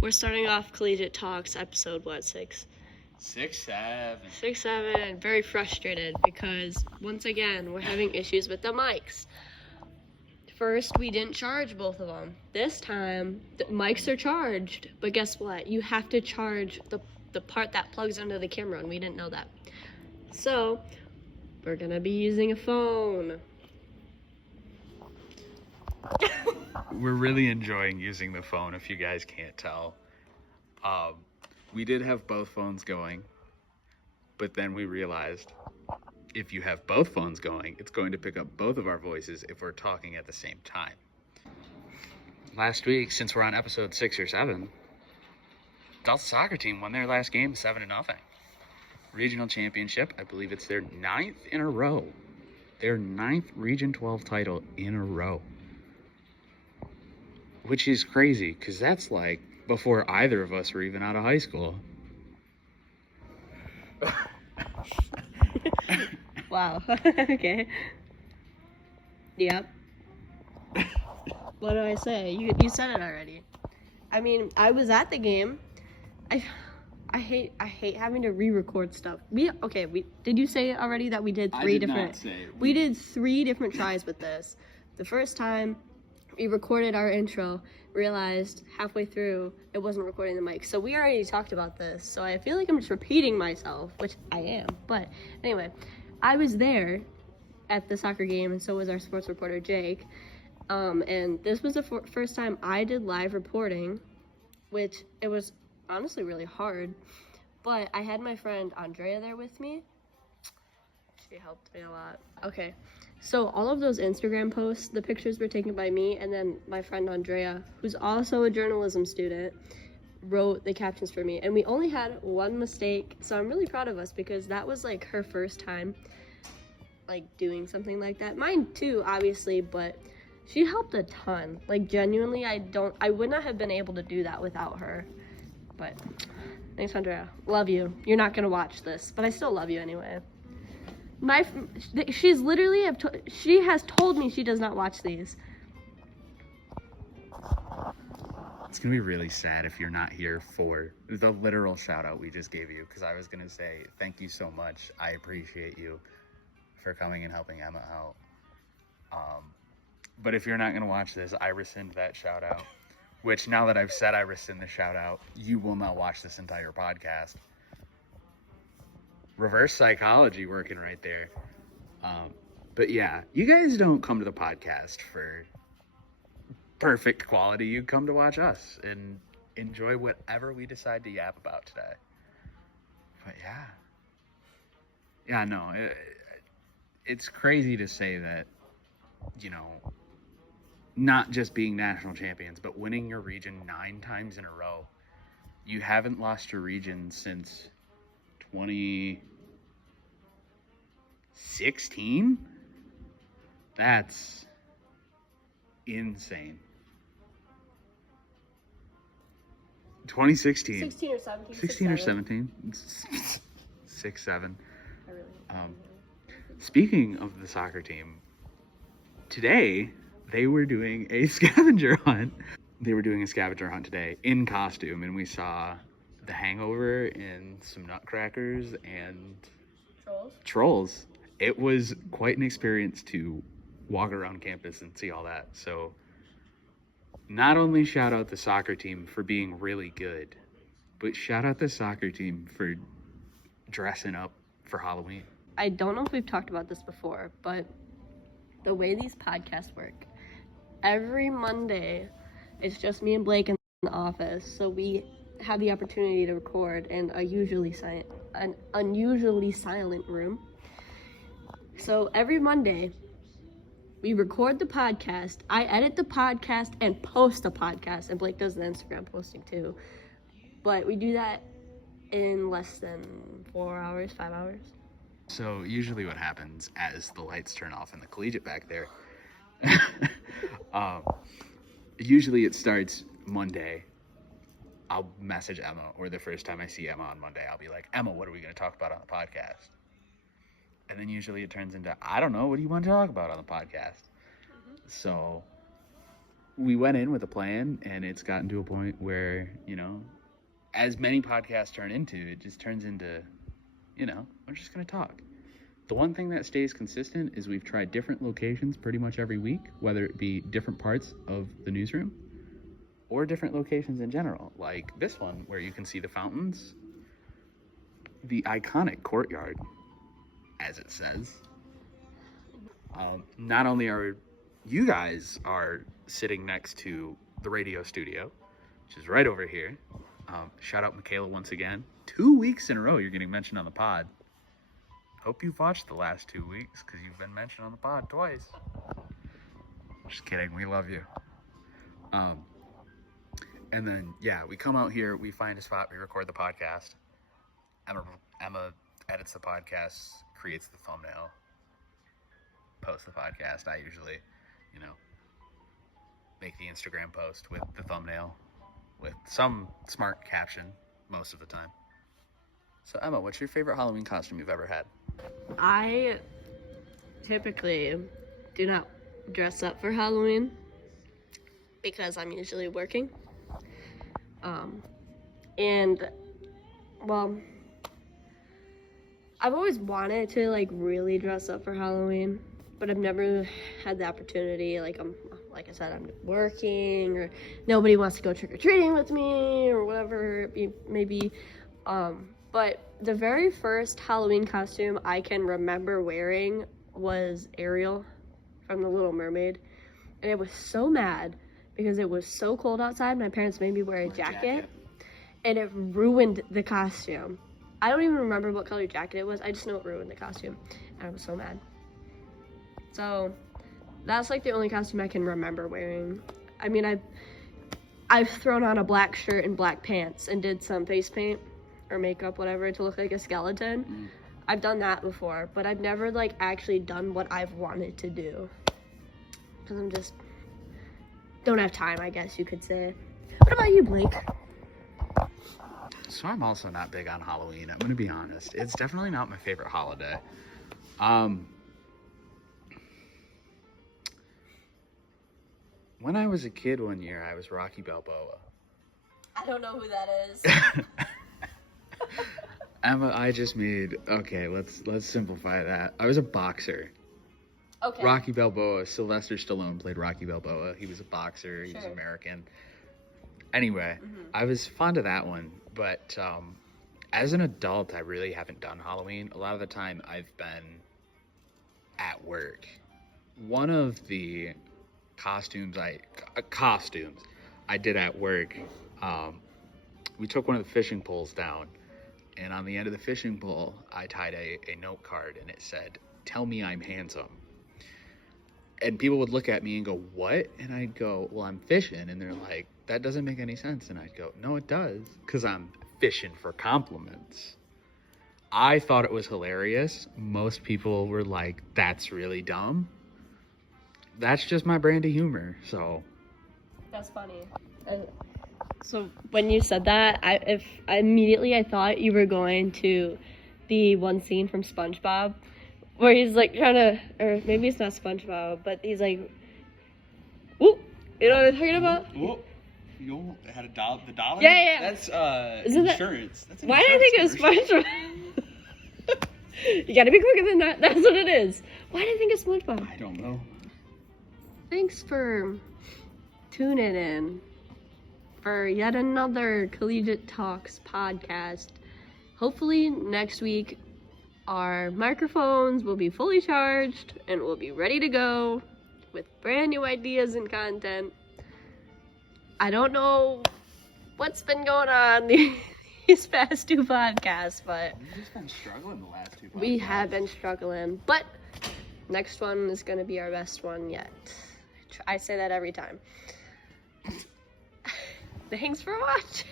We're starting off Collegiate Talks, episode, 6? 6, 7. 6, 7. Very frustrated because, once again, we're having issues with the mics. First, we didn't charge both of them. This time, the mics are charged. But guess what? You have to charge the part that plugs into the camera, and we didn't know that. So, we're going to be using a phone. We're really enjoying using the phone, if you guys can't tell. We did have both phones going, but then we realized if you have both phones going, it's going to pick up both of our voices if we're talking at the same time. Last week, since we're on episode 6 or 7, Delta soccer team won their last game 7-0. Regional championship, I believe it's their 9th in a row. Their 9th Region 12 title in a row. Which is crazy, because that's like before either of us were even out of high school. Wow. Okay. Yep. What do I say? You said it already. I mean, I was at the game. I hate having to re-record stuff. Did you say already that we did three different? Not say it. We did 3 different tries with this. The first time we recorded our intro, realized halfway through it wasn't recording the mic. So we already talked about this. So I feel like I'm just repeating myself, which I am. But anyway, I was there at the soccer game, and so was our sports reporter, Jake. And this was the first time I did live reporting, which it was honestly really hard. But I had my friend Andrea there with me. She helped me a lot. Okay. So all of those Instagram posts, the pictures were taken by me, and then my friend Andrea, who's also a journalism student, wrote the captions for me. And we only had one mistake, so I'm really proud of us because that was like her first time like doing something like that. Mine too, obviously, but she helped a ton. Like genuinely, I would not have been able to do that without her. But thanks, Andrea. Love you. You're not gonna watch this, but I still love you anyway. She has told me she does not watch these. It's going to be really sad if you're not here for the literal shout out we just gave you, because I was going to say thank you so much. I appreciate you for coming and helping Emma out. But if you're not going to watch this, I rescind that shout out, which now that I've said I rescind the shout out, you will not watch this entire podcast. Reverse psychology working right there. But yeah, you guys don't come to the podcast for perfect quality. You come to watch us and enjoy whatever we decide to yap about today. But yeah, no, it's crazy to say that, not just being national champions, but winning your region 9 times in a row. You haven't lost your region since 2016? That's insane. 2016. 16 or 17. 16 or 17. 6, 7. I really Speaking of the soccer team, today they were doing a scavenger hunt. They were doing a scavenger hunt today in costume, and we saw The Hangover and some Nutcrackers and Trolls. It was quite an experience to walk around campus and see all that. So not only shout out the soccer team for being really good, but shout out the soccer team for dressing up for Halloween. I don't know if we've talked about this before, but the way these podcasts work, every Monday, it's just me and Blake in the office. So we have the opportunity to record in an unusually silent room. So every Monday, we record the podcast. I edit the podcast and post the podcast, and Blake does the Instagram posting too. But we do that in less than 4 hours, 5 hours. So usually what happens as the lights turn off in the collegiate back there, usually it starts Monday. I'll message Emma, or the first time I see Emma on Monday, I'll be like, Emma, what are we going to talk about on the podcast? And then usually it turns into, I don't know, what do you want to talk about on the podcast? So we went in with a plan, and it's gotten to a point where, you know, as many podcasts turn into, it just turns into, you know, we're just going to talk. The one thing that stays consistent is we've tried different locations pretty much every week, whether it be different parts of the newsroom or different locations in general, like this one where you can see the fountains, the iconic courtyard, as it says. Not only are you guys are sitting next to the radio studio, which is right over here. Shout out Michaela once again. 2 weeks in a row you're getting mentioned on the pod. Hope you've watched the last 2 weeks, because you've been mentioned on the pod twice. Just kidding, we love you. And then, yeah, we come out here, we find a spot, we record the podcast. Emma edits the podcast, creates the thumbnail, posts the podcast. I usually, you know, make the Instagram post with the thumbnail, with some smart caption most of the time. So, Emma, what's your favorite Halloween costume you've ever had? I typically do not dress up for Halloween because I'm usually working. And, well, I've always wanted to, like, really dress up for Halloween, but I've never had the opportunity. Like I said, I'm working, or nobody wants to go trick-or-treating with me, or whatever it may be. But the very first Halloween costume I can remember wearing was Ariel from The Little Mermaid. And I was so mad because it was so cold outside. My parents made me wear a jacket. And it ruined the costume. I don't even remember what color jacket it was. I just know it ruined the costume. And I was so mad. So that's like the only costume I can remember wearing. I mean, I've thrown on a black shirt and black pants and did some face paint or makeup, whatever, to look like a skeleton. I've done that before, but I've never, like, actually done what I've wanted to do. Because I'm just, don't have time, I guess you could say. What about you, Blake? So I'm also not big on Halloween, I'm going to be honest. It's definitely not my favorite holiday. When I was a kid one year, I was Rocky Balboa. I don't know who that is. Emma, I just made, okay, let's simplify that. I was a boxer. Okay. Rocky Balboa, Sylvester Stallone played Rocky Balboa. He was a boxer, he was American. Anyway, I was fond of that one, but as an adult, I really haven't done Halloween. A lot of the time, I've been at work. One of the costumes I did at work, we took one of the fishing poles down, and on the end of the fishing pole, I tied a note card, and it said, "Tell me I'm handsome." And people would look at me and go, "What?" And I'd go, "Well, I'm fishing." And they're like, "That doesn't make any sense." And I'd go, "No, it does, because I'm fishing for compliments." I thought it was hilarious. Most people were like, "That's really dumb." That's just my brand of humor, so. That's funny. So when you said that, I immediately thought you were going to the one scene from SpongeBob where he's like trying to, or maybe it's not SpongeBob, but he's like, "Ooh," you know what I'm talking about? Ooh. You had the dollar? Yeah. That's Isn't insurance. That's an Why did I think it was commercial. SpongeBob? You gotta be quicker than that. That's what it is. Why did I think it's SpongeBob? I don't know. Thanks for tuning in for yet another Collegiate Talks podcast. Hopefully next week our microphones will be fully charged and we'll be ready to go with brand new ideas and content. I don't know what's been going on these past two podcasts, but We've just been struggling the last two podcasts. we have been struggling. But next one is going to be our best one yet. I say that every time. Thanks for watching.